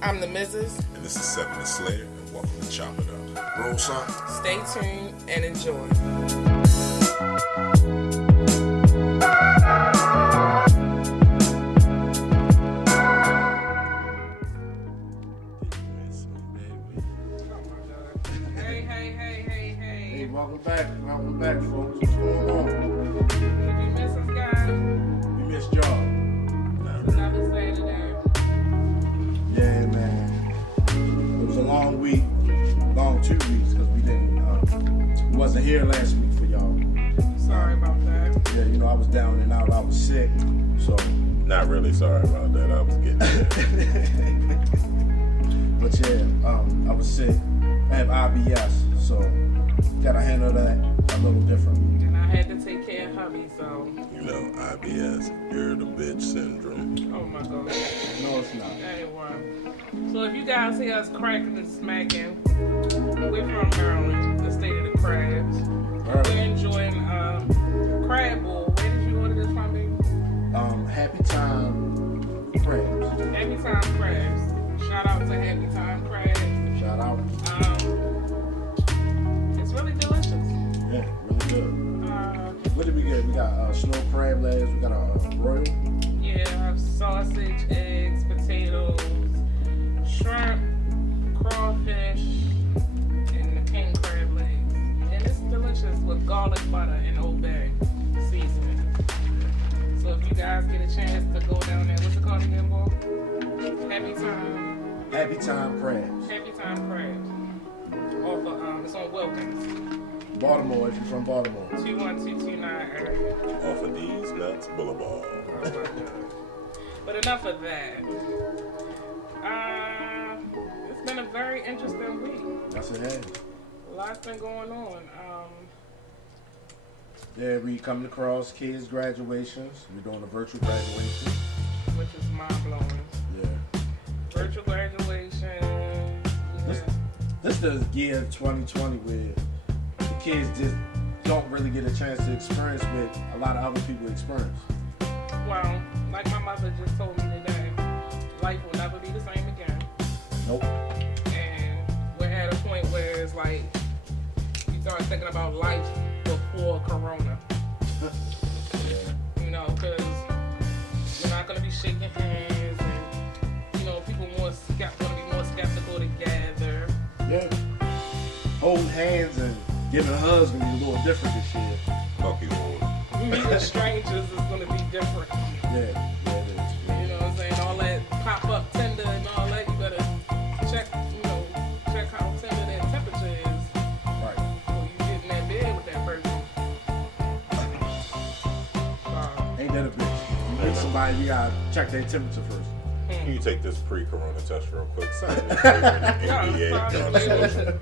I'm the Mrs. And this is 7 Slayer, and welcome to Chop It Up. Roll, son. Stay tuned and enjoy. Hey, welcome back, folks. What's going on? Did you miss us, guys? We missed y'all. Another Saturday. Yeah, man. It was a long week, long 2 weeks, because we wasn't here last week for y'all. Sorry about that. Yeah, you know, I was down and out. I was sick, so. Not really sorry about that. I was getting there. But yeah, I was sick. I have IBS, so gotta handle that a little differently. And I had to take care of hubby, so. You know, IBS, irritable bitch syndrome. Oh my God. No, it's not. Anyway. So if you guys see us cracking and smacking, we're from Maryland, the state of the crabs. We're enjoying crab bowl. Where did you order this from, baby? Happy Time Crabs. Happy Time Crabs. Shout out to Happy Time Crabs. Shout out. It's really delicious. Yeah, really good. What did we get? We got snow crab legs. We got a broil. Yeah, sausage, eggs, potatoes, shrimp, crawfish, and the king crab legs. And it's delicious with garlic butter and Old Bay seasoning. So if you guys get a chance to go down there, what's it called again, boy? Happy Time Crabs. Happy Time Crabs. Off of, it's on Wilkins. Baltimore, if you're from Baltimore. 21229 area. Off of these nuts boulevard. Oh my God. But enough of that. It's been a very interesting week. Yes, it has. A lot's been going on. Yeah, we coming across kids' graduations. We're doing a virtual graduation. Which is mind blowing. Yeah. Virtual graduation. Yeah. This is the year 2020 where the kids just don't really get a chance to experience what a lot of other people experience. Well, like my mother just told me today, life will never be the same again. Nope. And we're at a point where it's like you start thinking about life before Corona. You know, because you're not going to be shaking hands and, you know, people going to be more skeptical together. Yeah. Holding hands and giving hugs gonna be a little different this year. Fuck you, old. Meeting strangers is going to be different. Yeah, it is. You know what I'm saying? All that pop-up Tinder and all that, you better check how tender that temperature is. Right. Before you get in that bed with that person. Ain't that a bitch? You meet somebody, you gotta check their temperature first. Can you take this pre-corona test real quick? Sign your favorite NBA.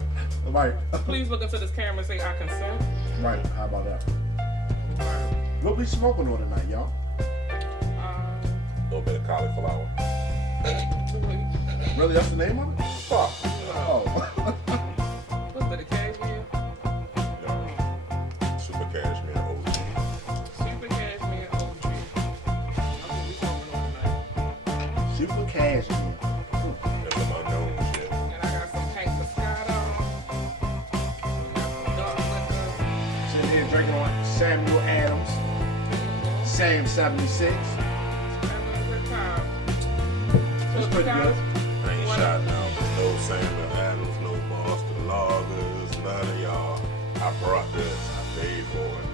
Right. Please look into this camera and say, I consent. Right. How about that? Right. What we smoking on tonight, y'all? A little bit of cauliflower. Really, that's the name of it? Fuck. Oh. What's the cashmere? Super cashmere OG. Super cashmere OG. That's what we smoking on tonight. Super cashmere. That's some unknown shit. And I got some pink Moscato. Dark liquor. Sitting here drinking on Samuel Adams. Same 76. Having a good time. So It's if you pretty guys good. I ain't wanna- shot now, but no Samuel Adams, no Boston Loggers, none of y'all. I brought this. I paid for it.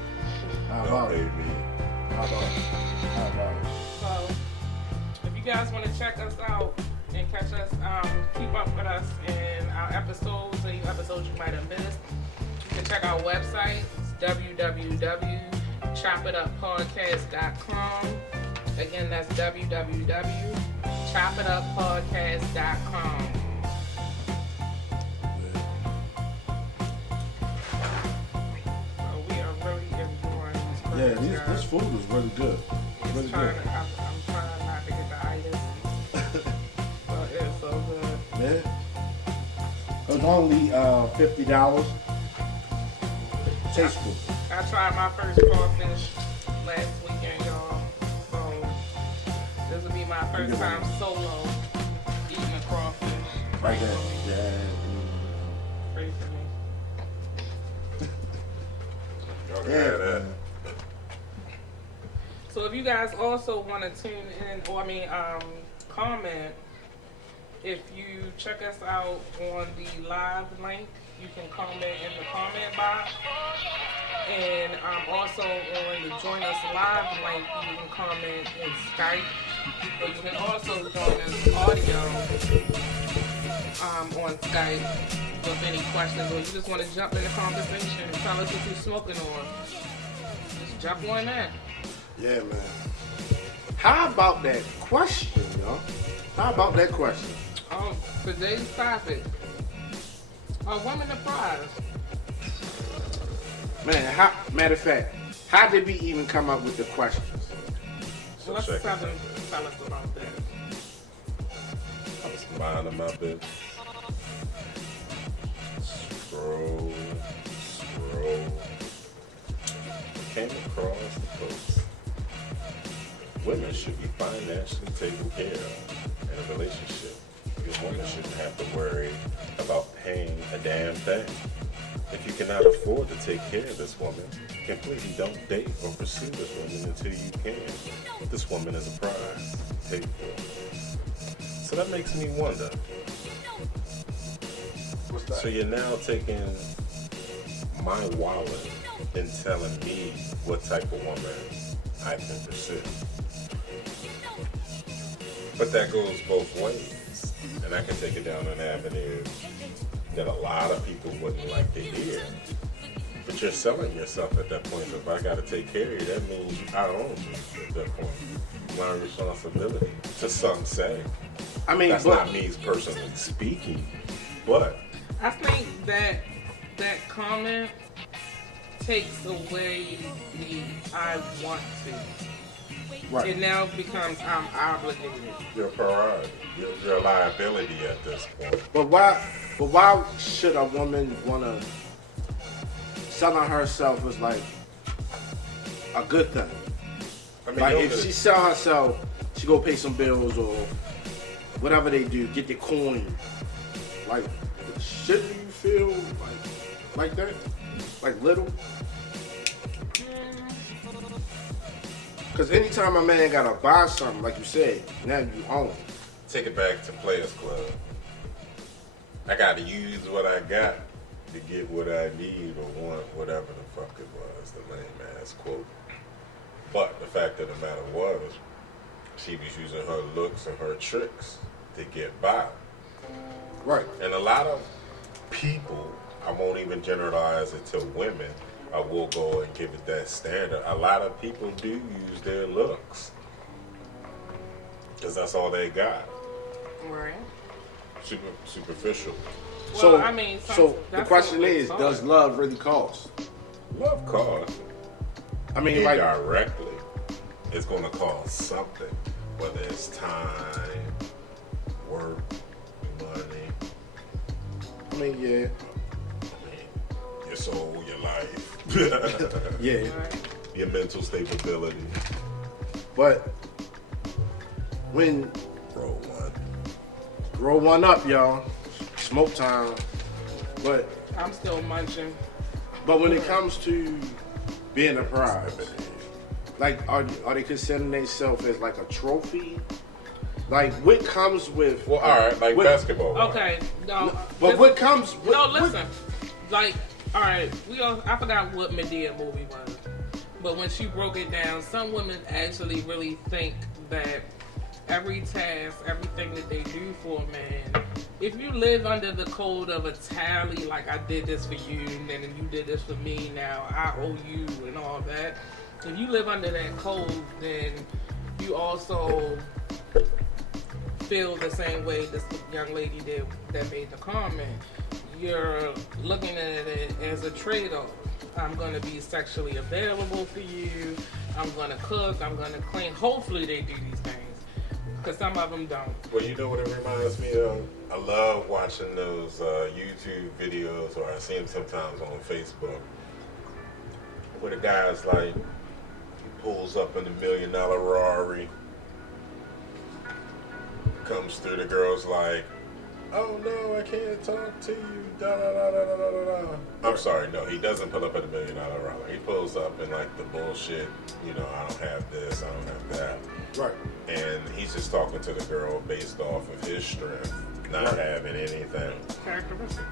How Don't about pay it? me. How about it? So, if you guys want to check us out and catch us, keep up with us in our episodes, any episodes you might have missed, you can check our website. It's www.chopituppodcast.com. Again, that's www.chopituppodcast.com. So we are really enjoying this. Yeah, project, this food is really good. It's Really trying good. to, I'm trying not to get the itis. But it's so good. Yeah. It was only $50. Tasteful. I tried my first crawfish last weekend, y'all. So this will be my first time solo eating a crawfish. Right there. Yeah. Great for me. Y'all can Yeah, have that. man. So if you guys also want to tune in, or comment, if you check us out on the live link, you can comment in the comment box. And also on the Join Us Live link, you can comment in Skype. Or you can also join us audio on Skype with any questions, or you just want to jump in the conversation and tell us what you're smoking on. Just jump on that. Yeah, man. How about that question, y'all? How about that question? Today's topic. Women the prize. Man, matter of fact, how did we even come up with the questions? So let's check tell it out. us about that. I was minding my business. Scroll. Came across the post. Women should be financially taken care of in a relationship. Your woman shouldn't have to worry about paying a damn thing. If you cannot afford to take care of this woman, completely don't date or pursue this woman until you can. This woman is a prize. Paid for. So that makes me wonder. What's that? So you're now taking my wallet and telling me what type of woman I can pursue. But that goes both ways. And I can take it down an avenue that a lot of people wouldn't like to hear. But you're selling yourself at that point. So if I got to take care of you, that means I own you at that point. My responsibility, to some say. I mean, That's not me personally speaking, but I think that comment takes away the I want to. right. It now becomes I'm obligated. you're a priority. You're a liability at this point. But why should a woman wanna selling herself as like a good thing? I mean, Like don't if get she it- sell herself, she go pay some bills or whatever they do, get the coin. Like, shouldn't you feel like that? Like little? Because anytime a man gotta buy something, like you said, now you own it. take it back to Players Club. I got to use what I got to get what I need or want, whatever the fuck it was, the lame ass quote. But the fact of the matter was, she was using her looks and her tricks to get by. Right. And a lot of people, I won't even generalize it to women, I will go and give it that standard. A lot of people do use their looks because that's all they got. Right. Superficial. So, Well, I mean, so the that's question what we is, thought. does love really cost? Love costs. I mean, like, Indirectly, it's going to cost something, whether it's time, work, money, I mean, yeah, your soul, your life, yeah. Right. your mental stability. But when Roll one. roll one up, y'all, smoke time. But I'm still munching. when it comes to being a prize, like, are they considering themselves as like a trophy? Like, what comes with? Well, all right, like what- basketball. Okay. No. But what comes? What, No, what- listen. Like, all right, I forgot what Medea movie was, but when she broke it down, some women actually really think that every task, everything that they do for a man, if you live under the code of a tally, like I did this for you, and then you did this for me, now I owe you, and all that. If you live under that code, then you also feel the same way this young lady did that made the comment. You're looking at it as a trade-off. I'm going to be sexually available for you. I'm going to cook. I'm going to clean. Hopefully they do these things, because some of them don't. Well, you know what it reminds me of? I love watching those YouTube videos, or I see them sometimes on Facebook, where the guy's like, he pulls up in the $1 million Rari, comes through, the girl's like, oh no, I can't talk to you. Da da da da da da da. I'm sorry, no, he doesn't pull up at $1 million rally. He pulls up in like the bullshit. You know, I don't have this, I don't have that. Right. And he's just talking to the girl based off of his strength, not having anything. Characteristics.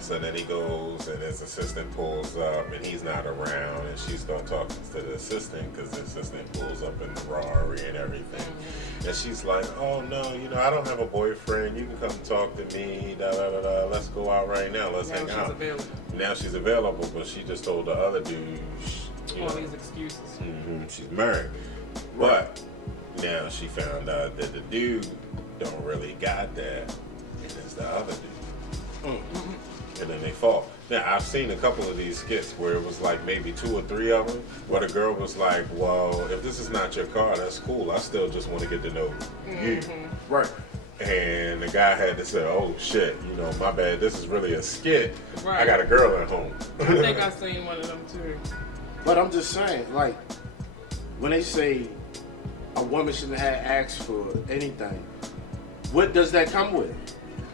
So then he goes and his assistant pulls up and he's not around and she starts talking to the assistant because the assistant pulls up in the Rari and everything. And she's like, oh no, you know, I don't have a boyfriend. You can come talk to me. Da da da da. Let's go out right now. Let's hang out. Available. Now she's available, but she just told the other dude, All these excuses. she's married. But now she found out that the dude don't really got that. And it's the other dude. And then they fall. Now, I've seen a couple of these skits where it was like maybe 2 or 3 of them, where the girl was like, well, if this is not your car, that's cool. I still just want to get to know you. Right. And the guy had to say, oh shit, you know, my bad, this is really a skit. Right. I got a girl at home. I think I seen one of them too. But I'm just saying, like, when they say a woman shouldn't have asked for anything, what does that come with?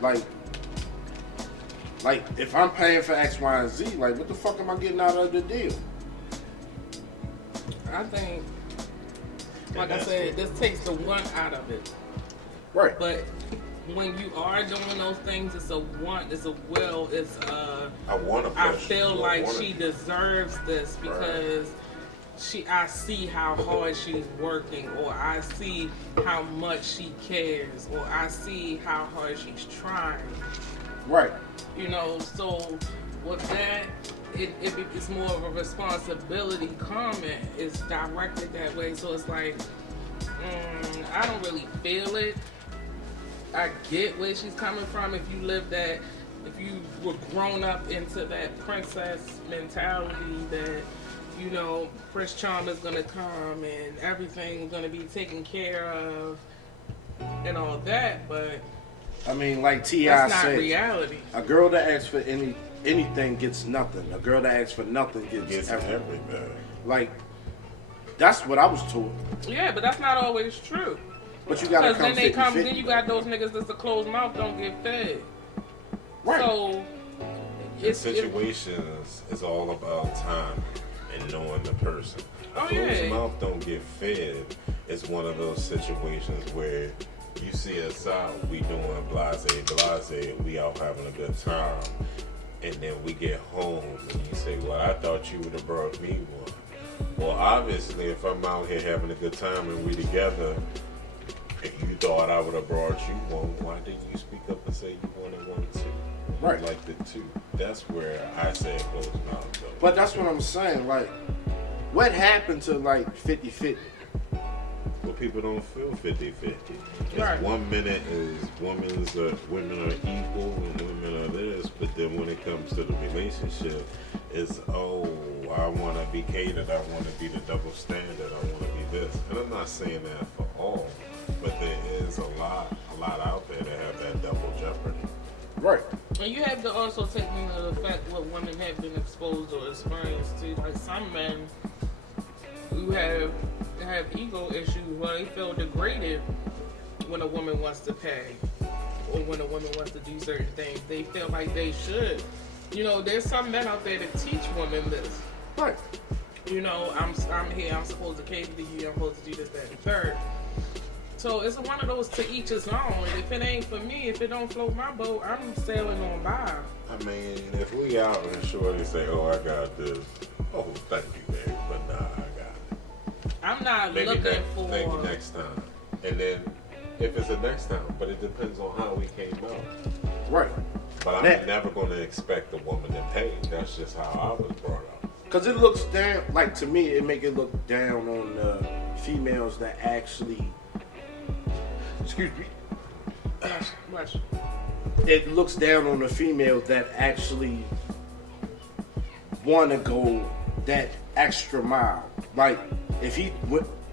Like, if I'm paying for X, Y, and Z, like, what the fuck am I getting out of the deal? I think, like I said, this takes the want out of it. Right. But when you are doing those things, it's a want, it's a will, it's I want to I feel like she deserves this because I see how hard she's working, or I see how much she cares, or I see how hard she's trying. Right. You know, so with that, it's more of a responsibility comment. It's directed that way, so it's like, I don't really feel it. I get where she's coming from. If you were grown up into that princess mentality that, you know, Prince Charming's gonna come and everything's gonna be taken care of and all that, but I mean, like T.I. that's not said, reality. a girl that asks for anything gets nothing. A girl that asks for nothing gets everything. Like, that's what I was told. Yeah, but that's not always true. But you gotta come 50-50. Then you got those niggas that's a closed mouth, don't get fed. Right. So, in situations, it's all about time and knowing the person. Oh, Closed yeah. mouth don't get fed. It's one of those situations where you see us out, we doing blase, we out having a good time, and then we get home and you say, well, I thought you would have brought me one. Well, obviously, if I'm out here having a good time and we together, and you thought I would have brought you one, why didn't you speak up and say you wanted one too? Right. You liked it too. That's where I say closed mouth though. But that's what I'm saying. Like, what happened to like 50-50? Well, people don't feel 50-50. Right. 1 minute is women are equal and women are this, but then when it comes to the relationship, it's, oh, I want to be catered, I want to be the double standard, I want to be this. And I'm not saying that for all, but there is a lot out there that have that double jeopardy. Right. And you have to also take into the fact what women have been exposed or experienced to. Like some men who have ego issues where they feel degraded when a woman wants to pay or when a woman wants to do certain things. They feel like they should. You know, there's some men out there that teach women this. Right. You know, I'm here, I'm supposed to cater to you, I'm supposed to do this, that, and third. So it's one of those to each his own. If it ain't for me, if it don't float my boat, I'm sailing on by. I mean, if we out and shorty say, oh, I got this, oh, thank you, babe, but nah, I got it. I'm not Maybe looking for... Maybe next time. And then, if it's a next time, but it depends on how we came out. Right. But I'm never going to expect a woman to pay. That's just how I was brought up. Because it looks down, like to me, it make it look down on the females that actually, excuse me, Much. it looks down on the females that actually want to go that extra mile. Like, if he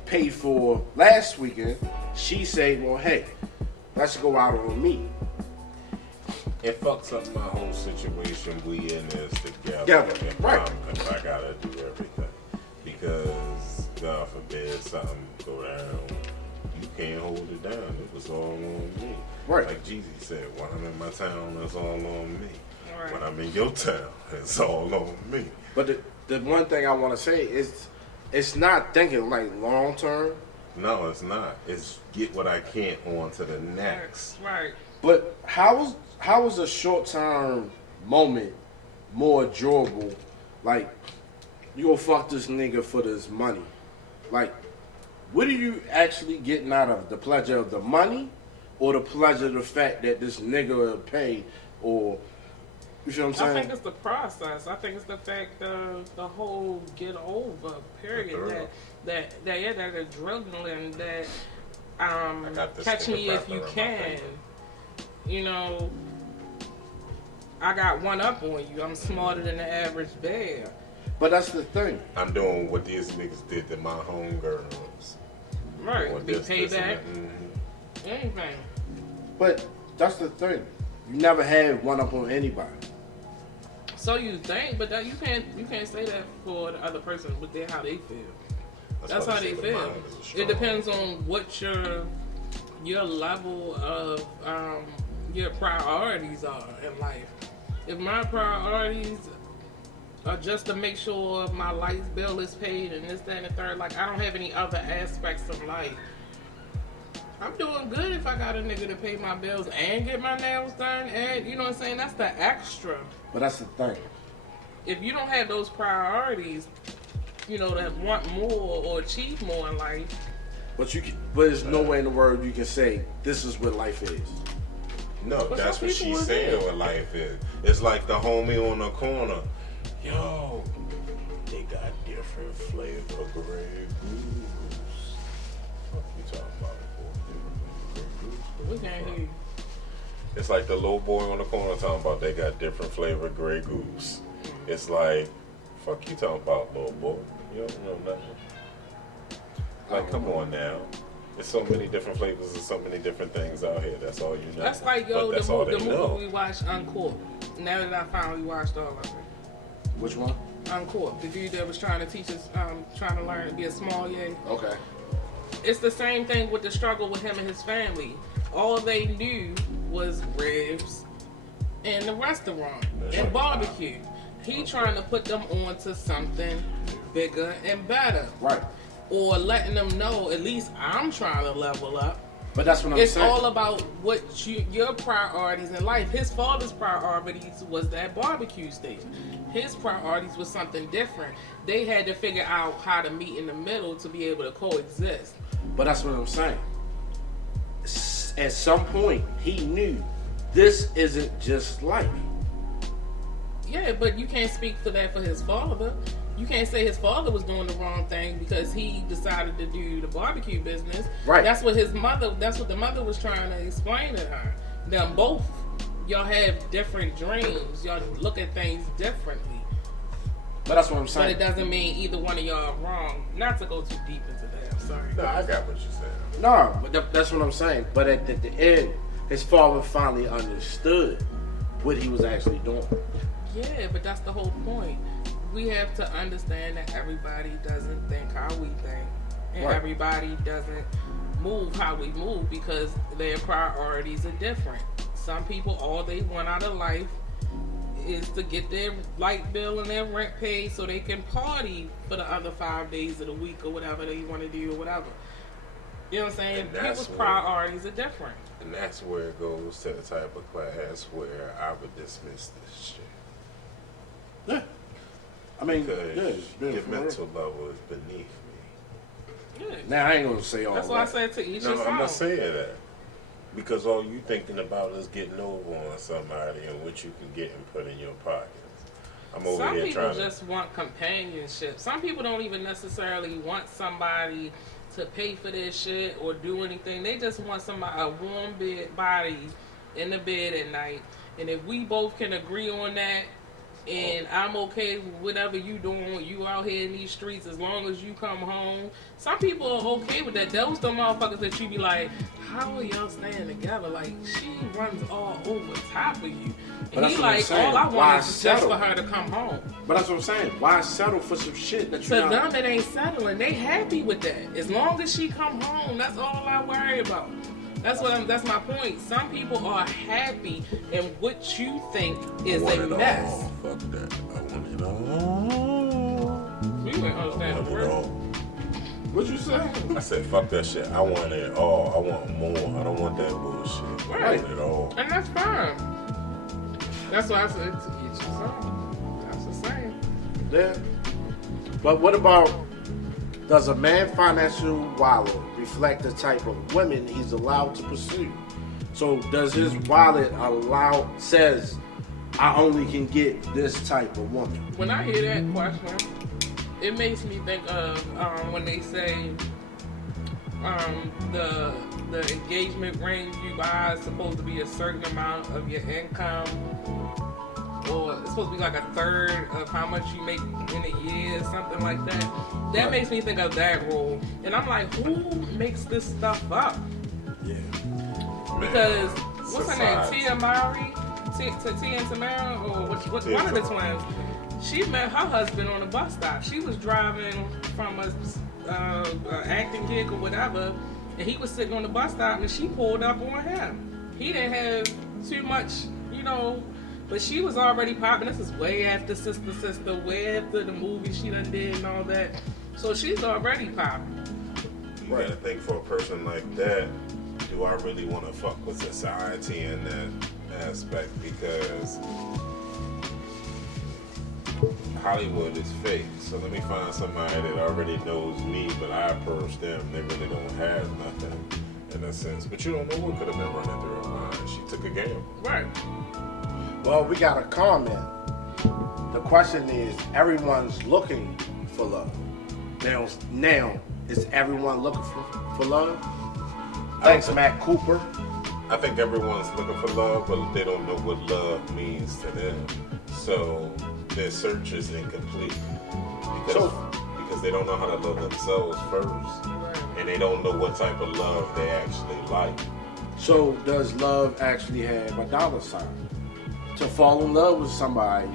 paid for last weekend, she say, well, hey, let's go out on me. It fucks up my whole situation. We in this together. Yeah, right. If I gotta do everything. Because, God forbid, something go down. You can't hold it down. It was all on me. Right. Like Jeezy said, when I'm in my town, it's all on me. Right. When I'm in your town, it's all on me. But the one thing I want to say is, it's not thinking like long term. No, it's not. It's get what I can on to the next. Right. But how is a short term moment more enjoyable? Like, you gonna fuck this nigga for this money. Like, what are you actually getting out of it? The pleasure of the money, or the pleasure of the fact that this nigga will pay, or you feel what I'm saying? I think it's the process. I think it's the fact of the whole get over period. That adrenaline, that catch me if you can. You know, I got one up on you. I'm smarter than the average bear. But that's the thing. I'm doing what these niggas did to my homegirls. Right. Be payback. Anything. But that's the thing. You never had one up on anybody. So you think, but that you can't say that for the other person with how they feel. That's how they feel. It depends on what your level of your priorities are in life. If my priorities are just to make sure my light bill is paid and this, that, and the third, like I don't have any other aspects of life, I'm doing good if I got a nigga to pay my bills and get my nails done, and you know what I'm saying? That's the extra. But that's the thing. If you don't have those priorities, you know, that want more or achieve more in life. But there's no way in the world you can say this is what life is. No, But that's some what people she's will saying do. what life is. It's like the homie on the corner. Yo, they got different flavor Grey Goose. What you talking about? Grey Goose? We can't hear you. It's like the little boy on the corner talking about they got different flavor Grey Goose. It's like, fuck you talking about, little boy? You don't know nothing. Like, come on now. There's so many different flavors and so many different things out here. That's all you know. That's like, But yo, that's the all they movie know. we watched, Uncorked. Now that I finally watched all of it. Which one? Uncorked. The dude that was trying to teach us, trying to learn to be a sommelier. Okay. It's the same thing with the struggle with him and his family. All they knew was ribs and the restaurant and barbecue. He trying to put them on to something bigger and better. Right. Or letting them know, at least I'm trying to level up. But that's what I'm It's saying. all about what your priorities in life. His father's priorities was that barbecue station. His priorities was something different. They had to figure out how to meet in the middle to be able to coexist. But that's what I'm saying. At some point, he knew this isn't just life. Yeah, but you can't speak for that for his father. You can't say his father was doing the wrong thing because he decided to do the barbecue business. Right. That's what the mother was trying to explain to her. Them both, y'all have different dreams. Y'all look at things differently. But that's what I'm But saying. it doesn't mean either one of y'all are wrong. Not to go too deep into that. I'm sorry. No, I got what you said. No, but that's what I'm saying. But at the end, his father finally understood what he was actually doing. Yeah, but that's the whole point. We have to understand that everybody doesn't think how we think. And Right. everybody doesn't move how we move because their priorities are different. Some people, all they want out of life is to get their light bill and their rent paid so they can party for the other 5 days of the week or whatever they want to do or whatever. You know what I'm saying? And that's People's where- priorities are different. And that's where it goes to the type of class where I would dismiss this shit. Yeah. I mean, Because yeah, it's been your for real. mental level is beneath me. Yeah. Now, I ain't going to say all That's that. why I said to each No, his I'm own. not saying that. Because all you thinking about is getting over on somebody and what you can get and put in your pockets. I'm over Some here people trying just want companionship. Some people don't even necessarily want somebody to pay for their shit or do anything. They just want somebody, a warm body in the bed at night. And if we both can agree on that, and I'm okay with whatever you doing, you out here in these streets, as long as you come home. Some people are okay with that. Those the motherfuckers that you be like, how are y'all staying together? Like, she runs all over top of you. But And that's he what I'm like, saying. all I Why want is just settle? for her to come home. But that's what I'm saying. Why settle for some shit that To you're not... them, it ain't settling. They happy with that. As long as she come home, that's all I worry about. That's my point. Some people are happy in what you think is I want a it mess. all. Fuck that. I want it all. We didn't I understand want the it word. all. What you say? I said, fuck that shit. I want it all. I want more. I don't want that bullshit. I Right. want it all. And that's fine. That's why I said to each his own. That's the same. Yeah. But what about, does a man's financial wallet reflect the type of women he's allowed to pursue? So does his wallet says, I only can get this type of woman? When I hear that question, it makes me think of when they say the engagement ring you buy is supposed to be a certain amount of your income, or it's supposed to be like a third of how much you make in a year, something like that. That makes me think of that rule, and I'm like, who makes this stuff up? Yeah. Because what's her name, Society. Tia Mowry, Tia and Tamara, or what Tia one of the Tamara. twins? She met her husband on a bus stop. She was driving from a acting gig or whatever, and he was sitting on the bus stop, and she pulled up on him. He didn't have too much, but she was already popping. This is way after Sister, way after the movie she done did and all that. So she's already popping. You gotta think, for a person like that, do I really want to fuck with society in that aspect? Because Hollywood is fake. So let me find somebody that already knows me, but I approach them. They really don't have nothing in a sense. But you don't know what could have been running through her mind. She took a gamble. Right. Well, we got a comment. The question is, everyone's looking for love. Now is everyone looking for love? Thanks, Matt Cooper. I think everyone's looking for love, but they don't know what love means to them. So their search is incomplete because they don't know how to love themselves first, and they don't know what type of love they actually like. So does love actually have a dollar sign? To fall in love with somebody,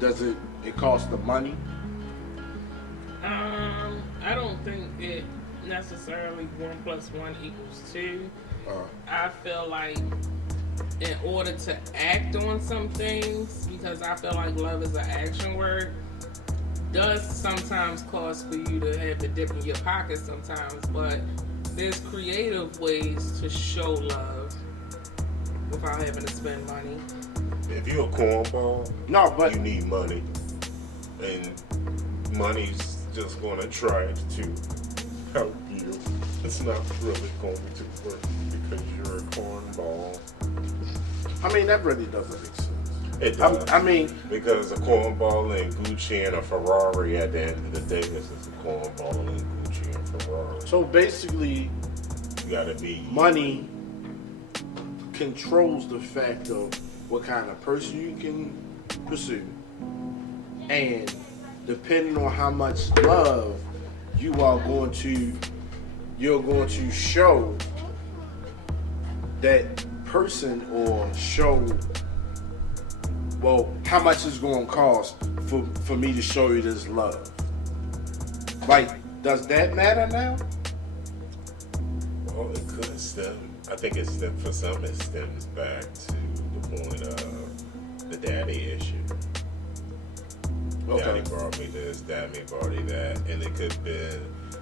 does it cost the money? I don't think it necessarily 1 + 1 = 2. I feel like in order to act on some things, because I feel like love is an action word, does sometimes cost for you to have to dip in your pocket sometimes, but there's creative ways to show love without having to spend money. If you're a cornball, No, but you need money, and money's just going to try to help you. It's not really going to work because you're a cornball. I mean, that really doesn't make sense. It does. I mean, Because a cornball and Gucci and a Ferrari, at the end of the day, this is a cornball and Gucci and Ferrari. so basically, You gotta be money controls the fact of what kind of person you can pursue, and depending on how much love you're going to show that person, or show, well, how much it's going to cost for me to show you this love. Like, does that matter now? Well, it could stem. I think for some it stems back to the point of the daddy issue. Okay. Daddy brought me this, daddy brought me that, and it could be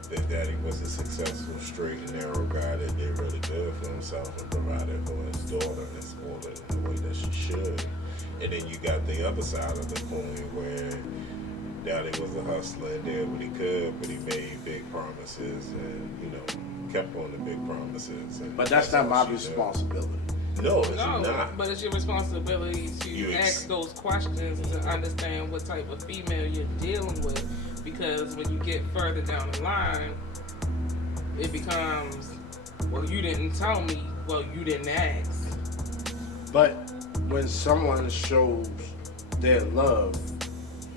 that daddy was a successful, straight and narrow guy that did really good for himself and provided for his daughter and spoiled her in the way that she should. And then you got the other side of the coin where daddy was a hustler and did what he could, but he made big promises and, kept on the big promises. And But that's not my all she did. responsibility. No, it's No, not. but it's your responsibility to ask those questions to understand what type of female you're dealing with. Because when you get further down the line, it becomes, well, you didn't tell me, well, you didn't ask. But when someone shows their love,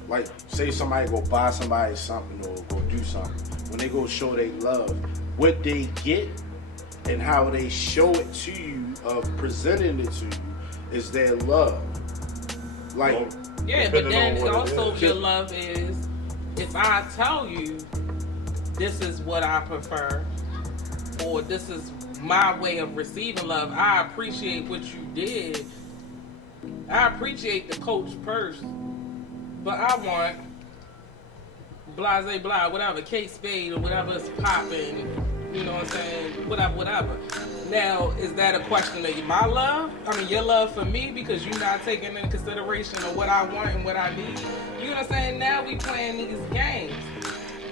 like say somebody go buy somebody something or go do something, when they go show their love, what they get and how they show it to you, of presenting it to you, is their love. Like, Well, Yeah, but depending then on what it also is. your love is, if I tell you this is what I prefer, or this is my way of receiving love. I appreciate what you did. I appreciate the coach purse, but I want blase blah, whatever, Kate Spade or whatever's popping. You know what I'm saying? Whatever. Now, is that a question of my love? I mean, your love for me because you're not taking into consideration of what I want and what I need. You know what I'm saying? Now we playing these games.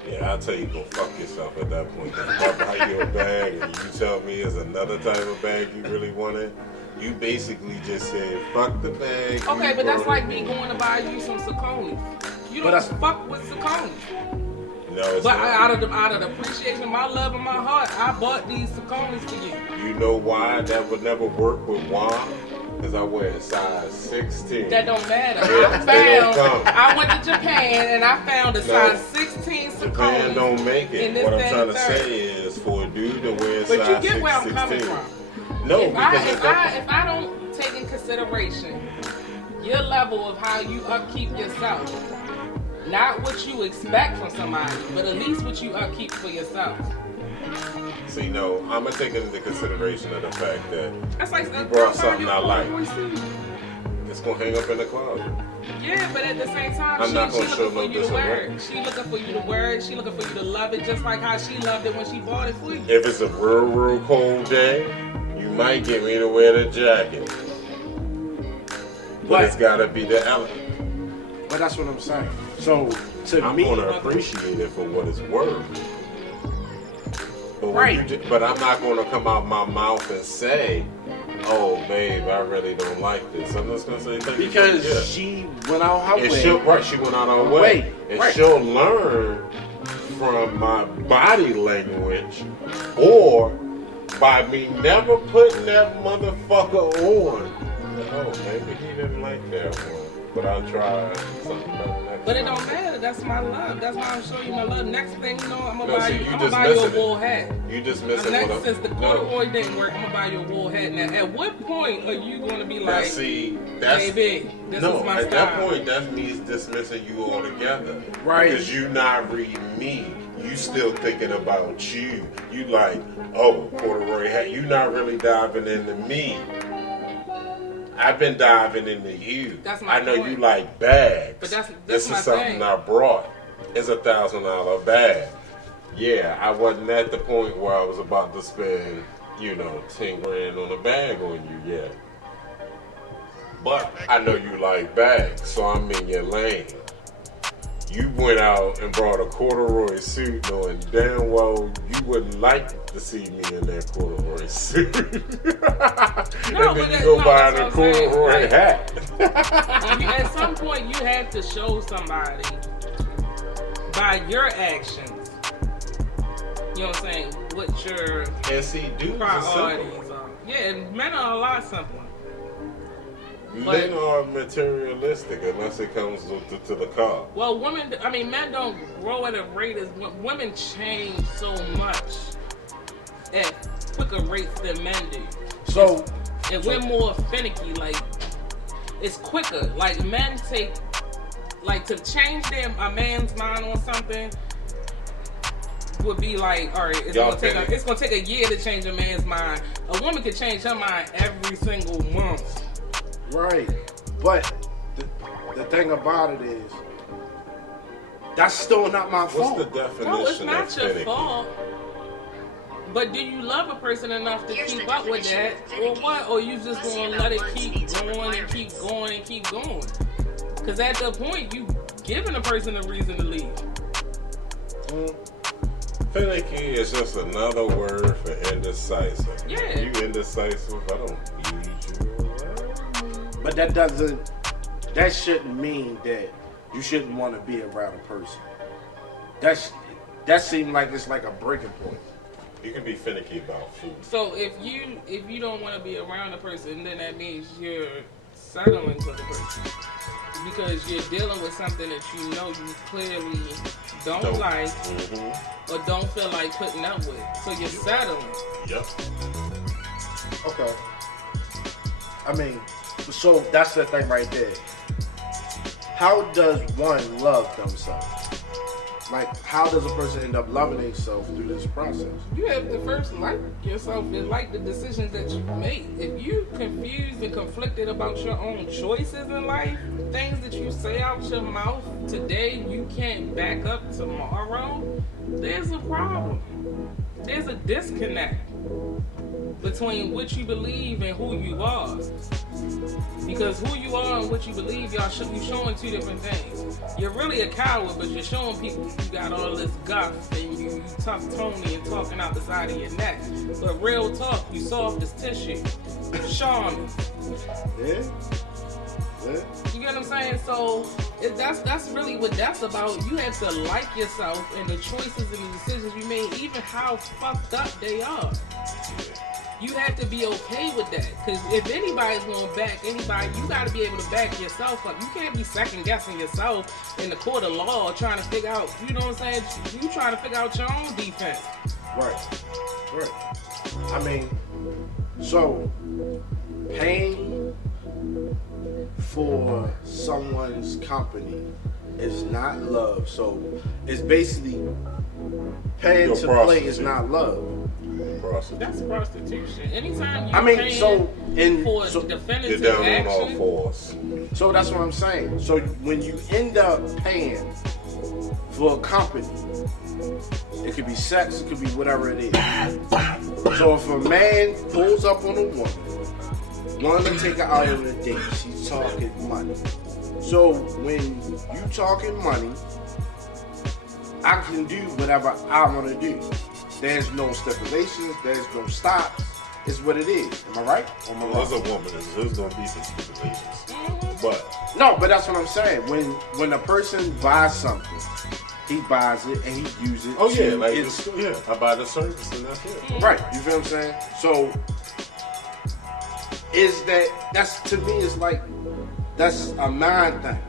Yeah, I'll tell you, go fuck yourself at that point. If I buy you a bag and you tell me it's another type of bag you really wanted, you basically just said, fuck the bag. Okay, but that's like me going to buy you some Saucony's. You don't fuck with Saucony's. No, it's but not. out of the appreciation of my love and my heart, I bought these Saucony's for you. You know why that would never work with Juan? Because I wear a size 16. That don't matter. Yeah, I went to Japan and I found a size 16 Saucony's. Japan don't make it. What I'm trying to third. say is for a dude to wear a but size 16. you get where I'm coming from. No, if I don't take in consideration your level of how you upkeep yourself, not what you expect from somebody, but at least what you upkeep for yourself. See, no, I'm gonna take into consideration of the fact that That's like you brought something I like. It's gonna hang up in the closet. Yeah, but at the same time, I'm not gonna she show looking for no you to wear it. disrespect. She looking for you to wear it. She looking for you to love it, just like how she loved it when she bought it for you. If it's a real cold day, you might get me to wear the jacket. But it's gotta be the element. But that's what I'm saying. So I'm gonna appreciate it for what it's worth. But Right. But I'm not gonna come out my mouth and say, "Oh, babe, I really don't like this." I'm just gonna say thank you. Because she went out her way. She went out her way. And she'll learn from my body language or by me never putting that motherfucker on. Oh, maybe he didn't like that one. But I'll try something better next But it time. don't matter. That's my love. That's why I'm showing you my love. Next thing you know, I'm gonna No, buy see, you. you I'm just gonna buy you a missing it. wool hat. You just missing what I'm... Since the corduroy didn't work, I'm gonna buy you a wool hat. Now, at what point are you gonna be like, baby, this is my at style? that point, that means dismissing you altogether. Right. Because you not reading me. You still thinking about you. You like, oh, corduroy hat. You not really diving into me. I've been diving into you. That's my I know point. you like bags. But that's this my is something thing. I brought. It's $1,000 bag. Yeah, I wasn't at the point where I was about to spend, 10 grand on a bag on you yet. But I know you like bags, so I'm in your lane. You went out and brought a corduroy suit knowing damn well you wouldn't like to see me in that corduroy suit. No, and then but you go buy that's the what I'm saying. corduroy Like, hat. At some point, you have to show somebody by your actions. You know what I'm saying? What your And see, dudes are priorities simple. are. Yeah, and men are a lot simpler. Men are materialistic unless it comes to the car. Well, men don't grow at a rate as women change so much at quicker rates than men do. So, And we're more finicky, like, it's quicker. Like, men take, like, to change a man's mind on something would be like, all right, it's gonna take a year to change a man's mind. A woman can change her mind every single month. right. But the thing about it is, that's still not my fault. What's the definition No, it's of not your finicky? fault. But do you love a person enough to keep up with that, or what? Or you just gonna let it keep going and keep going and keep going? Because at the point, you giving a person a reason to leave. Finicky is just another word for indecisive. Yeah. You indecisive, I don't need you. But that shouldn't mean that you shouldn't want to be around a person. That seems like it's like a breaking point. You can be finicky about food. So if you don't want to be around a person, then that means you're settling for the person. Because you're dealing with something that you know you clearly don't like or don't feel like putting up with. So you're settling. Yep. Okay. I mean, so that's the thing right there. How does one love themselves? Like, how does a person end up loving themselves through this process? You have to first like yourself and like the decisions that you make. If you confused and conflicted about your own choices in life, things that you say out your mouth today you can't back up tomorrow, there's a problem. There's a disconnect between what you believe and who you are. Because who you are and what you believe, y'all should be showing two different things. You're really a coward, but you're showing people you got all this guff and you tough Tony and talking out the side of your neck. But real talk, you soft as tissue. Charming. Yeah. You get what I'm saying? So that's really what that's about. You have to like yourself and the choices and the decisions you made, even how fucked up they are. You have to be okay with that. Because if anybody's going to back anybody, you got to be able to back yourself up. You can't be second guessing yourself in the court of law trying to figure out, you know what I'm saying? You trying to figure out your own defense. Right. I mean, so paying for someone's company is not love. So it's basically paying to play is not love. That's prostitution. Anytime you for definitive you're down action, on all fours. So that's what I'm saying. So when you end up paying for a company, it could be sex, it could be whatever it is. So if a man pulls up on a woman, wanting to take her out on a date, she's talking money. So when you talking money, I can do whatever I want to do. There's no stipulations, there's no stops. It's what it is. Am I right? Or am I wrong? As a woman, there's going to be some stipulations. But that's what I'm saying. When a person buys something, he buys it and he uses it. Oh yeah, I buy the service and that's it. Right. You feel what I'm saying? So that's to me it's like that's a mind thing.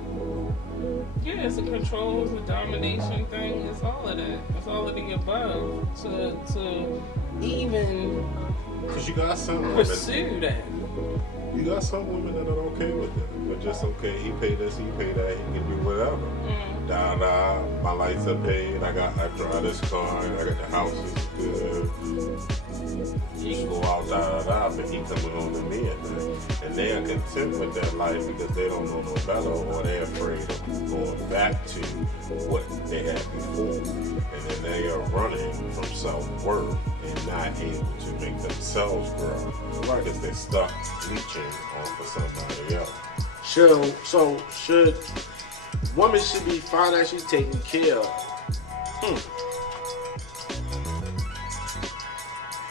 Yeah, it's a control, it's a domination thing. It's all of that. It's all of the above to even because you got some women pursue that. You got some women that are okay with it. But just okay, he paid this, he paid that, he can do whatever. My lights are paid, I drive this car, I got the house is good. He can go out, but he coming home to me at night. And they are content with their life because they don't know no better or they're afraid of going back to what they had before. And then they are running from self-worth and not able to make themselves grow. Right. Because they're stuck leeching off of somebody else. Should women should be financially taken care of?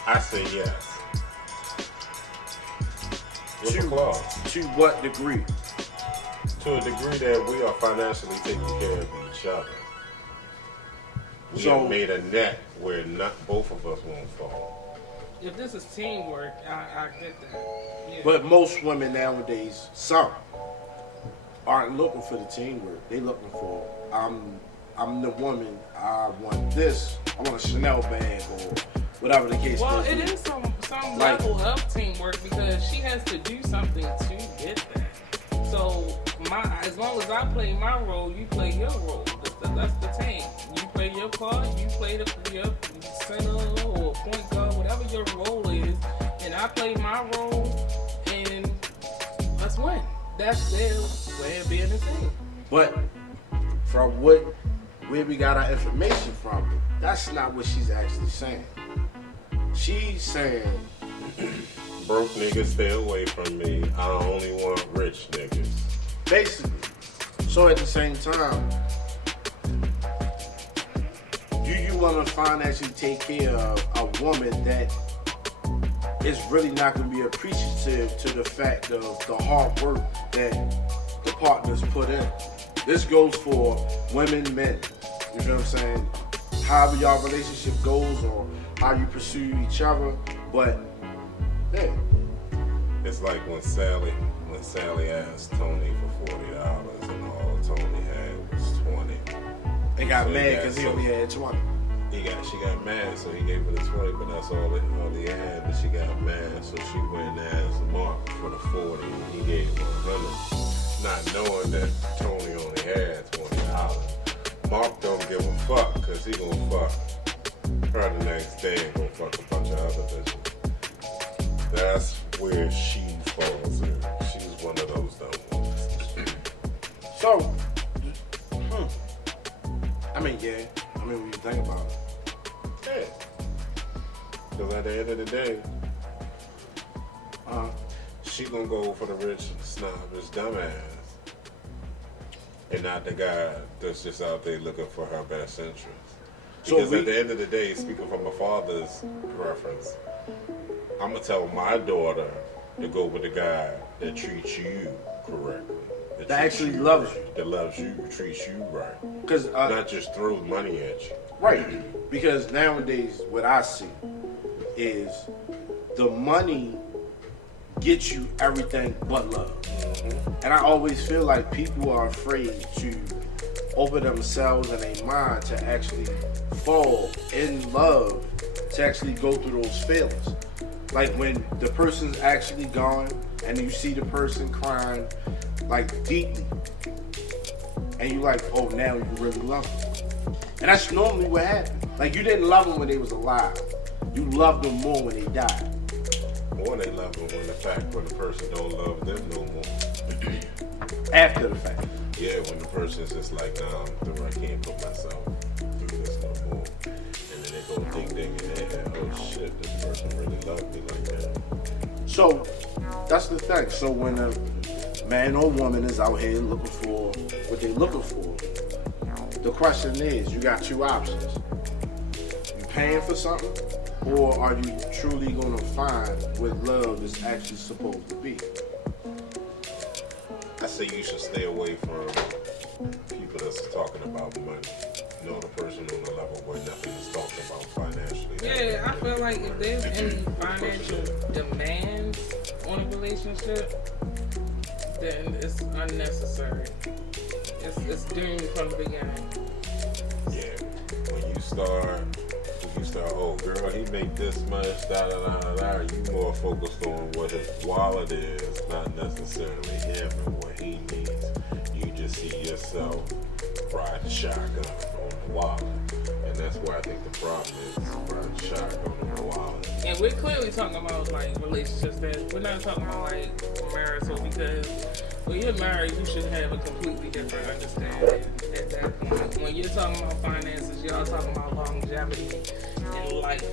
I say yes. With a clause. To what degree? To a degree that we are financially taking care of each other. We have made a net where not both of us won't fall. If this is teamwork, I get that. Yeah. But most women nowadays, some aren't looking for the teamwork. They looking for I'm the woman. I want this. I want a Chanel bag or whatever the case. Well, it is some level of teamwork because she has to do something to get that. So as long as I play my role, you play your role. That's the team. You play your part. You play your center or point guard, whatever your role is, and I play my role, and let's win. That's their way of being a team. But from where we got our information from, that's not what she's actually saying. She's saying, broke niggas stay away from me. I only want rich niggas. Basically. So at the same time, do you want to financially take care of a woman that is really not going to be appreciative to the fact of the hard work that the partners put in? This goes for women, men. You know what I'm saying? However your relationship goes or how you pursue each other, but yeah. It's like when Sally asked Tony for $40 and all Tony had was 20. They got mad because he only had 20. She got mad, so he gave her the 20, but that's all he had. But she got mad, so she went and asked Mark for the 40, and he gave her 100, not knowing that Tony only had $20. Mark don't give a fuck because he gonna fuck her the next day and gonna fuck a bunch of other bitches. That's where she falls in. She's one of those dumb ones. So, I mean, when you think about it. Yeah. Because at the end of the day, she gonna go for the rich, snobbish dumbass. And not the guy that's just out there looking for her best interest. Because at the end of the day, speaking from a father's preference, I'm going to tell my daughter to go with the guy that treats you correctly. That actually loves you. That loves you, treats you right. Because not just throws money at you. Right. Because nowadays, what I see is the money gets you everything but love. And I always feel like people are afraid to open themselves and their mind to actually fall in love, to actually go through those feelings. Like when the person's actually gone and you see the person crying like deeply, and you like, oh, now you really love them. And that's normally what happened. Like you didn't love them when they was alive. You loved them more when they died. Or they love them when the person don't love them no more. After the fact. Yeah, when the person's just like, nah, I can't put myself through this no more. And then they go ding in their head, oh shit, this person really loved me like that. So, that's the thing. So when a man or woman is out here looking for what they're looking for, the question is, you got two options. You paying for something, or are you truly going to find what love is actually supposed to be? I say you should stay away from people that's talking about money. Know the person on the level where nothing is talked about financially. Yeah, I feel like if there's any financial demands on a relationship, then it's unnecessary. It's doomed from the beginning. Yeah, when you start, oh girl, he make this much, you more focused on what his wallet is, not necessarily him and what he needs. You just see yourself ride the shotgun on the wallet. And that's where I think the problem is, ride the shotgun on the wallet. And we're clearly talking about like relationships that we're not talking about like marital, because when you're married, you should have a completely different understanding at that point. When you're talking about finances, y'all talking about longevity in life.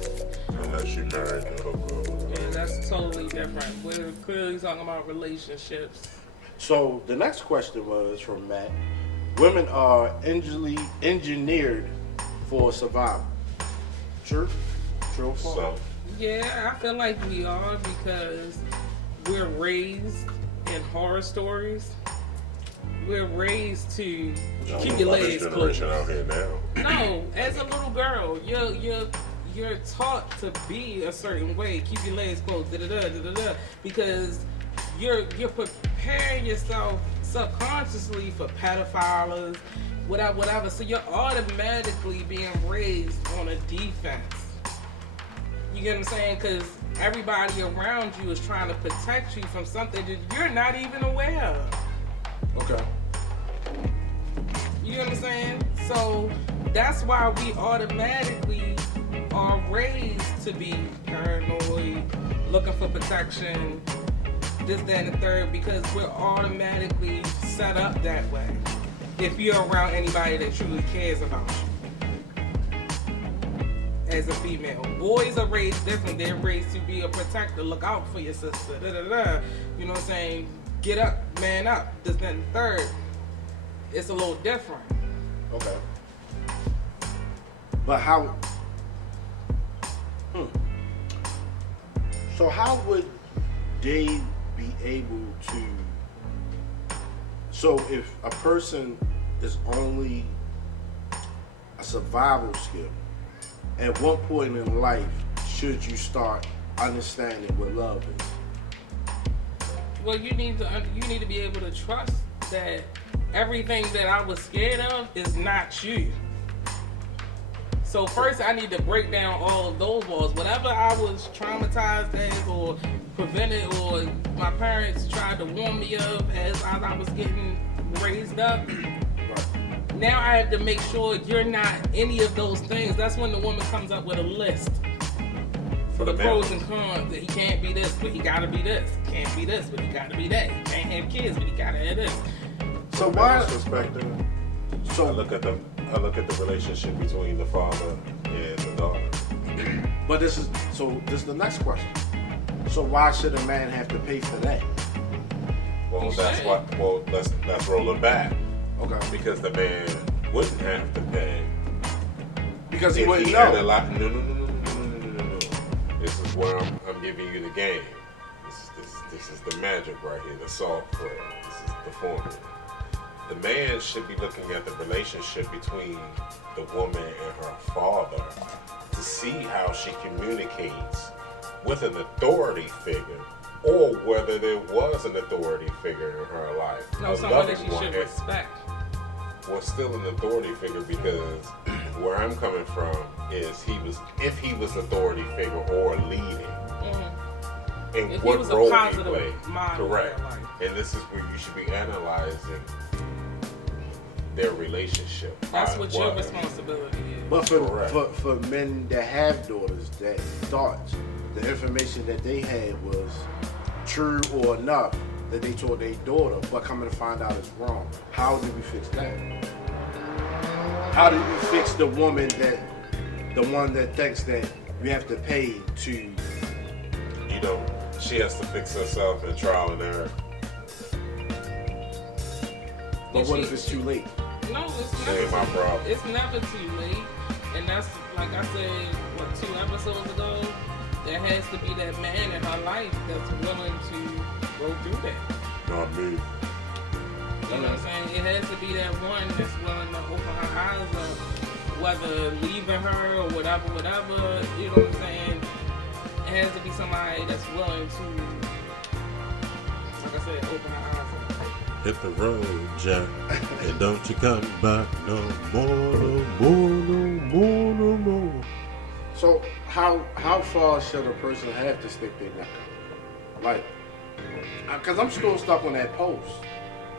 Unless you're married to hook. Yeah, that's totally different. We're clearly talking about relationships. So the next question was from Matt. Women are engineered for survival. True? True or false? So, Yeah, I feel like we are, because we're raised in horror stories. We're raised to keep your legs closed. out here now. No, as a little girl, you're taught to be a certain way. Keep your legs closed, because you're preparing yourself subconsciously for pedophiles, whatever. So you're automatically being raised on a defense. You get what I'm saying? Because everybody around you is trying to protect you from something that you're not even aware of. Okay. You know what I'm saying? So that's why we automatically are raised to be paranoid, looking for protection, this, that, and the third, because we're automatically set up that way. If you're around anybody that truly cares about you. As a female, boys are raised different. They're raised to be a protector, look out for your sister, You know what I'm saying? Get up, man up, this, that, and the third. It's a little different. Okay. But how? So how would they be able to? So if a person is only a survival skill, at what point in life should you start understanding what love is? Well, you need to be able to trust that everything that I was scared of is not you. So first I need to break down all of those walls. Whatever I was traumatized as or prevented or my parents tried to warn me of as I was getting raised up, now I have to make sure you're not any of those things. That's when the woman comes up with a list for the pros and cons. That he can't be this, but he gotta be this. He can't be this, but he gotta be that. He can't have kids, but he gotta have this. So why? Perspective. So I look at the relationship between the father and the daughter. But this is the next question. So why should a man have to pay for that? Well, that's what. Well, let's roll it back. Okay. Because the man wouldn't have to pay. Because he if wouldn't he know. had a lot. No. This is where I'm giving you the game. This is the magic right here, the software. This is the formula. The man should be looking at the relationship between the woman and her father to see how she communicates with an authority figure, or whether there was an authority figure in her life. No, someone that she should respect. Well, still an authority figure, because where I'm coming from is if he was authority figure or leading, and if what he was a role he positive played. model in Correct. their life. And this is where you should be analyzing their relationship. That's how what it your was. responsibility is. But Correct. for men that have daughters that thought the information that they had was true or enough that they told their daughter, but coming to find out it's wrong. How do we fix that? How do we fix the one that thinks that we have to pay to? She has to fix herself in trial and error. But what if it's too late? No, it's That ain't my problem. It's never too late, and that's like I said, 2 episodes ago. There has to be that man in her life that's willing to go through that. Not me. You know what I'm saying? It has to be that one that's willing to open her eyes up, whether leaving her or whatever. You know what I'm saying? It has to be somebody that's willing to, like I said, open her eyes up. Hit the road, Jack, and don't you come back no more. So how far should a person have to stick their neck out? Like, because I'm still stuck on that post.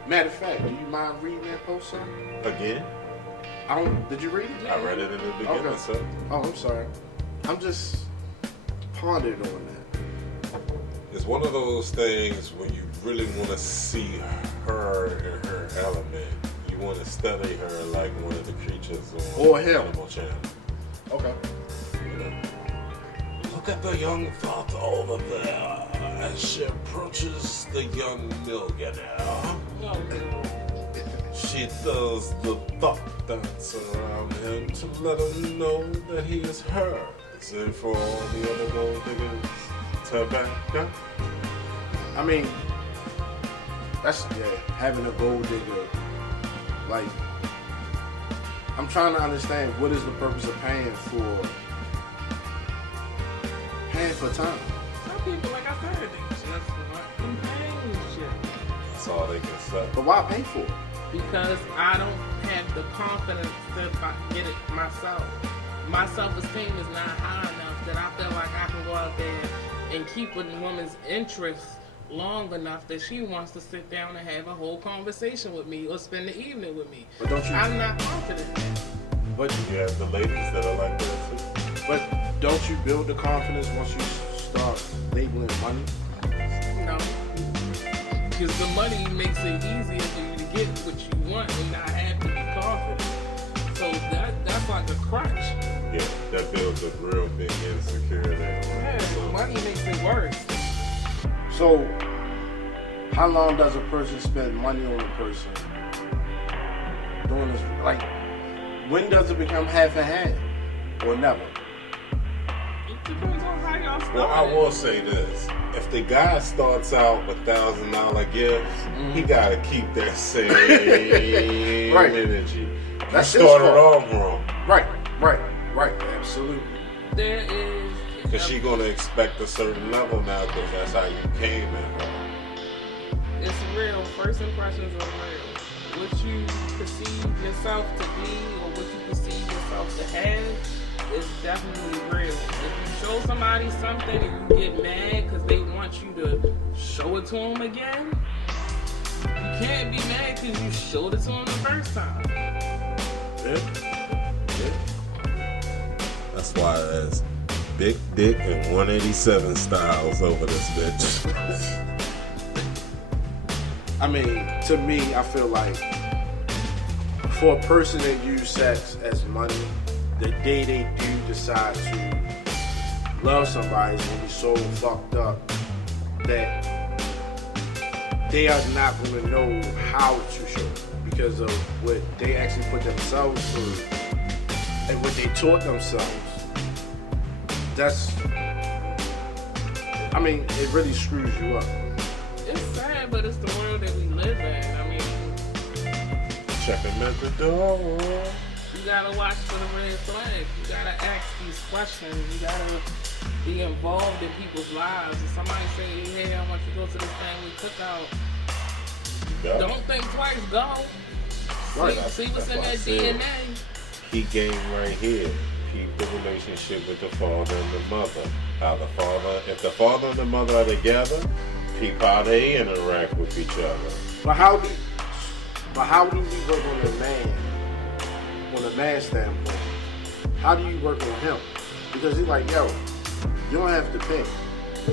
Matter of fact, do you mind reading that post, sir? Again? Did you read it? I read it in the beginning, Okay. sir. Oh, I'm sorry. I'm just pondered on that. It's one of those things when you really want to see her in her element. You want to study her like one of the creatures on Or him. Animal Channel. Okay. You know? Look at the young thought over there as she approaches the young millionaire. No, She does the thought dance around him to let him know that he is hers. And for all the other gold diggers to back up. I mean, that's having a gold digger. Like, I'm trying to understand what is the purpose of paying for time. some people, like I said, they just want companionship. That's all they can say. But why pay for it? Because I don't have the confidence to get it myself. My self-esteem is not high enough that I feel like I can go out there and keep a woman's interest long enough that she wants to sit down and have a whole conversation with me or spend the evening with me. But don't you? I'm not confident. But You have the ladies that are like that too. but don't you build the confidence once you start labeling money? No. Because the money makes it easier for you to get what you want and not have to be confident. So that's like a crutch. Yeah, that builds a real big insecurity. Yeah, So, money makes it worse. So, how long does a person spend money on a person doing this? Like, when does it become half and half, or never? It depends on how y'all start. well, I will say this. If the guy starts out with $1,000 gifts, he gotta keep that same Right. energy. That's you his started fault. off wrong. Right, absolutely. There is. Cause she gonna expect a certain level now, cause that's how you came at her. It's real. First impressions are real. What you perceive yourself to be or what you perceive yourself to have is definitely real. If you show somebody something and you get mad because they want you to show it to them again, you can't be mad because you showed it to them the first time. That's why there's big dick and 187 styles over this bitch. I mean, to me, I feel like for a person that use sex as money, the day they do decide to love somebody is going to be so fucked up that they are not going to know how to show it because of what they actually put themselves through and what they taught themselves. That's, I mean, it really screws you up. It's sad, but it's the world that we live in. I mean, Check him at the door. you gotta watch for the red flags. You gotta ask these questions. You gotta be involved in people's lives. If somebody say, hey, I want you to go to this family cookout, don't think twice, go. Right. See what's in That's that why I said DNA. Key game right here. Keep the relationship with the father and the mother. How the father, if the father and the mother are together, peep how they interact with each other. But how do we work on a man standpoint? How do you work on him? Because he's like, yo, you don't have to pay.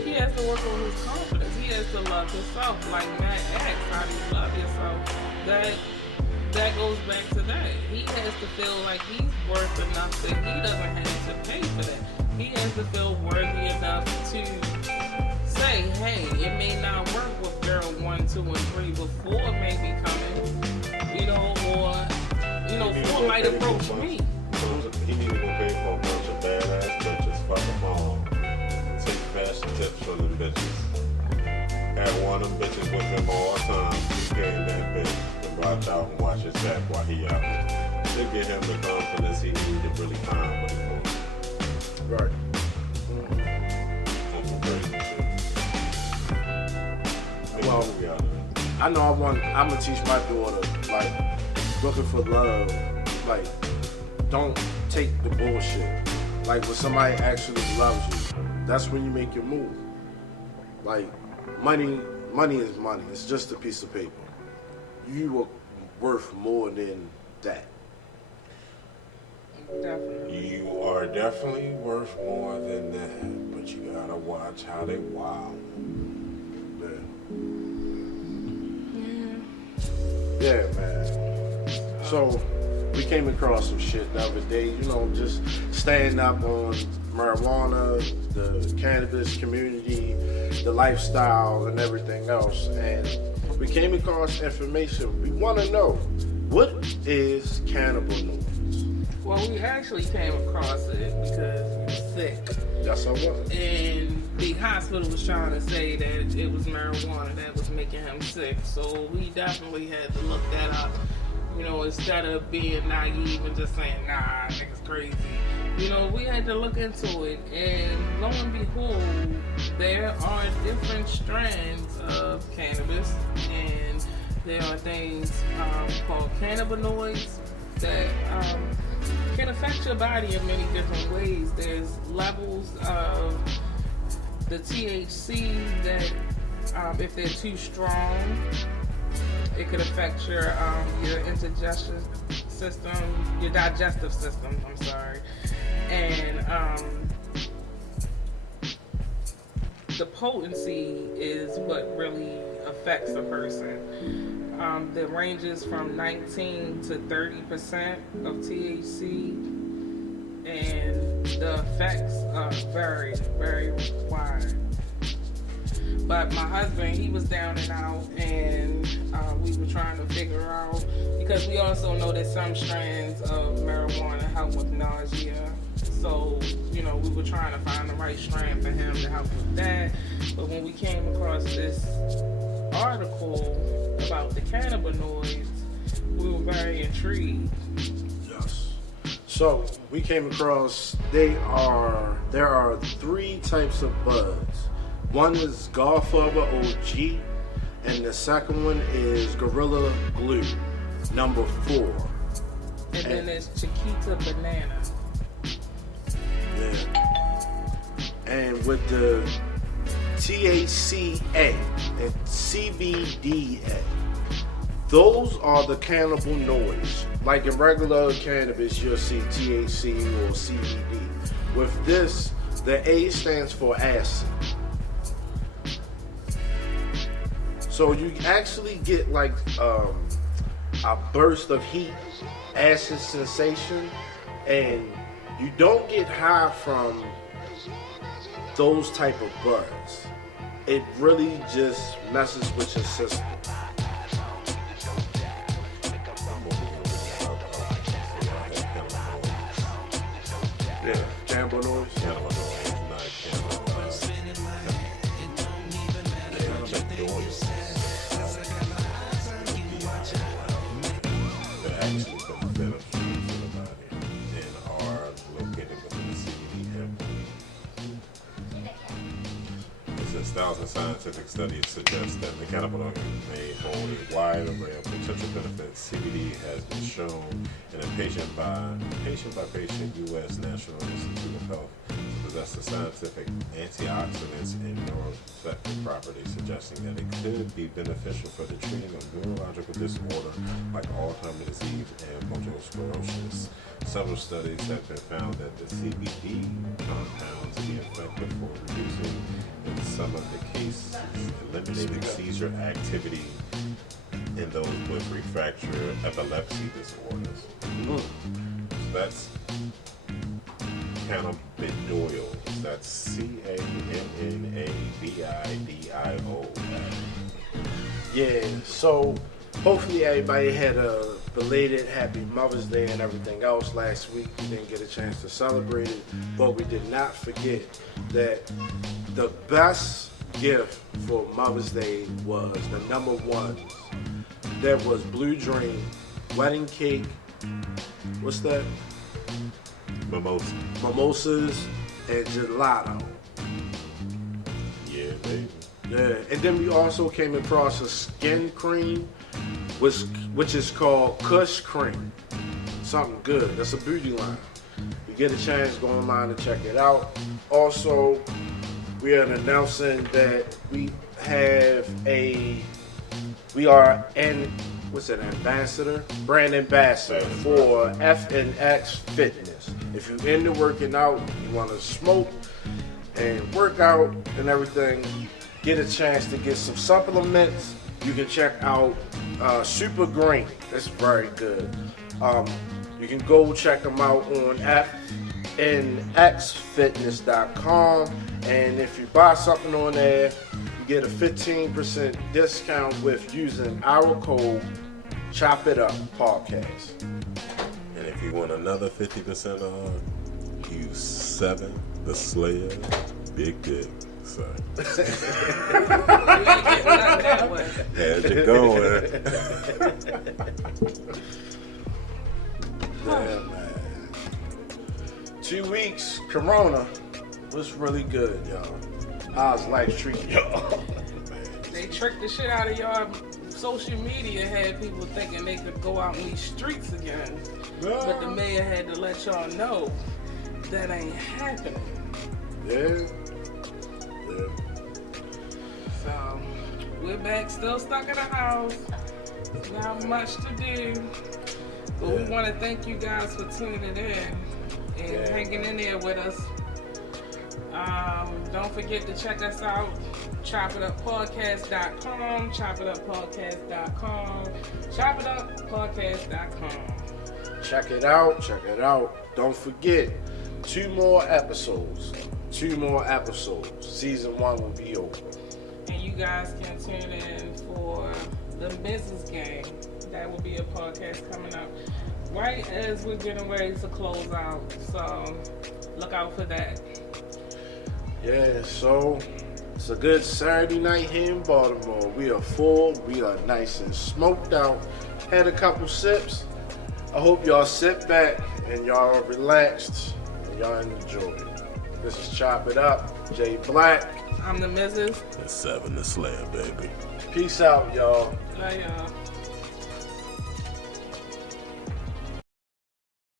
He has to work on his confidence. He has to love himself. Like Matt asked, how do you love yourself? That goes back to that. He has to feel like he's worth enough that he doesn't have to pay for that. He has to feel worthy enough to say, hey, it may not work with girl 1, 2, and 3, but 4 may be coming, or 4 might approach me. He need to go pay for a bunch of badass bitches. Fuck them all. Take fashion tips from them bitches. Had one of them bitches with him all the time. He came that bitch to watch out and watch his back while he out. To get him the confidence he needed to really find what he wants. Right. On some crazy shit. Well, I know I'm gonna teach my daughter, like, looking for love, like, don't take the bullshit. Like, when somebody actually loves you, that's when you make your move. Like, money is money. It's just a piece of paper. You are worth more than that. Definitely. You are definitely worth more than that, but you gotta watch how they wow. Yeah, man. So, we came across some shit the other day, just staying up on marijuana, the cannabis community, the lifestyle, and everything else. And we came across information. We want to know, what is cannabinoids? Well, we actually came across it because we were sick. Yes, I was. And the hospital was trying to say that it was marijuana that was making him sick. So we definitely had to look that up. Instead of being naive and just saying, nah, nigga's crazy. We had to look into it. And lo and behold, there are different strands of cannabis. And there are things called cannabinoids that can affect your body in many different ways. There's levels of the THC that, if they're too strong, it could affect your indigestion system, your digestive system. I'm sorry, and the potency is what really affects a person. That ranges from 19 to 30% of THC, and the effects are very, very wide. But my husband, he was down and out, and we were trying to figure out, because we also know that some strands of marijuana help with nausea. So, we were trying to find the right strand for him to help with that. But when we came across this article about the cannabinoids, we were very intrigued. Yes. So we came across there are 3 types of buds. One is Godfather OG, and the second one is Gorilla Glue, number 4. And then there's Chiquita Banana. Yeah. And with the THCA and CBDA, Those are the cannabinoids. Like in regular cannabis, you'll see THC or CBD. With this, the A stands for acid. So you actually get like a burst of heat, acid sensation, and you don't get high from those type of buds. It really just messes with your system. Yeah, cannabinoids. Cannabinoids, not cannabinoids. They're actually beneficial to the body and are located within the CBD hemp. Since thousands of scientific studies suggest that the cannabinoid may hold a wide array of potential benefits, CBD has been shown in a patient by patient U.S. National Institute of Health to possess the scientific antioxidants and neuroprotective properties, suggesting that it could be beneficial for the treating of neurological disorder like Alzheimer's disease and multiple sclerosis. Several studies have been found that the CBD compounds be effective for reducing, in some of the cases, eliminating seizure activity in those with refractory epilepsy disorders. So that's cannabinoids. That's CANNABIDIO. Yeah, so hopefully everybody had a belated Happy Mother's Day and everything else last week. We didn't get a chance to celebrate it, but we did not forget that the best gift for Mother's Day was the number one. That was Blue Dream, wedding cake, what's that? Mimosas and gelato. Yeah, baby. Yeah, and then we also came across a skin cream, which is called Kush Cream. Something good. That's a beauty line. You get a chance, go online and check it out. Also, we are announcing that we are brand ambassador for FNX Fitness. If you're into working out, you want to smoke and work out and everything, get a chance to get some supplements. You can check out Super Green. That's very good. You can go check them out on fnxfitness.com, and if you buy something on there, you get a 15% discount with using our code Chop It Up Podcast. And if you want another 50% off, use 7 the Slayer Big Dick. So. How's it going? Yeah, man. 2 weeks, Corona was really good, y'all. How's life treating y'all? They tricked the shit out of y'all. Social media had people thinking they could go out in these streets again. But the mayor had to let y'all know that ain't happening. Yeah. So, we're back, still stuck in the house. Not much to do. But we want to thank you guys for tuning in and hanging in there with us. Don't forget to check us out. ChopItUpPodcast.com, ChopItUpPodcast.com, ChopItUpPodcast.com. Check it out. Don't forget, 2 more episodes. Season 1 will be over. And you guys can tune in for the business game. That will be a podcast coming up right as we're getting ready to close out. So look out for that. Yeah, so it's a good Saturday night here in Baltimore. We are full. We are nice and smoked out. Had a couple sips. I hope y'all sit back and y'all are relaxed and y'all enjoy it. This is Chop It Up. Jay Black. I'm the Mrs. And 7 the Slayer, baby. Peace out, y'all. Love y'all.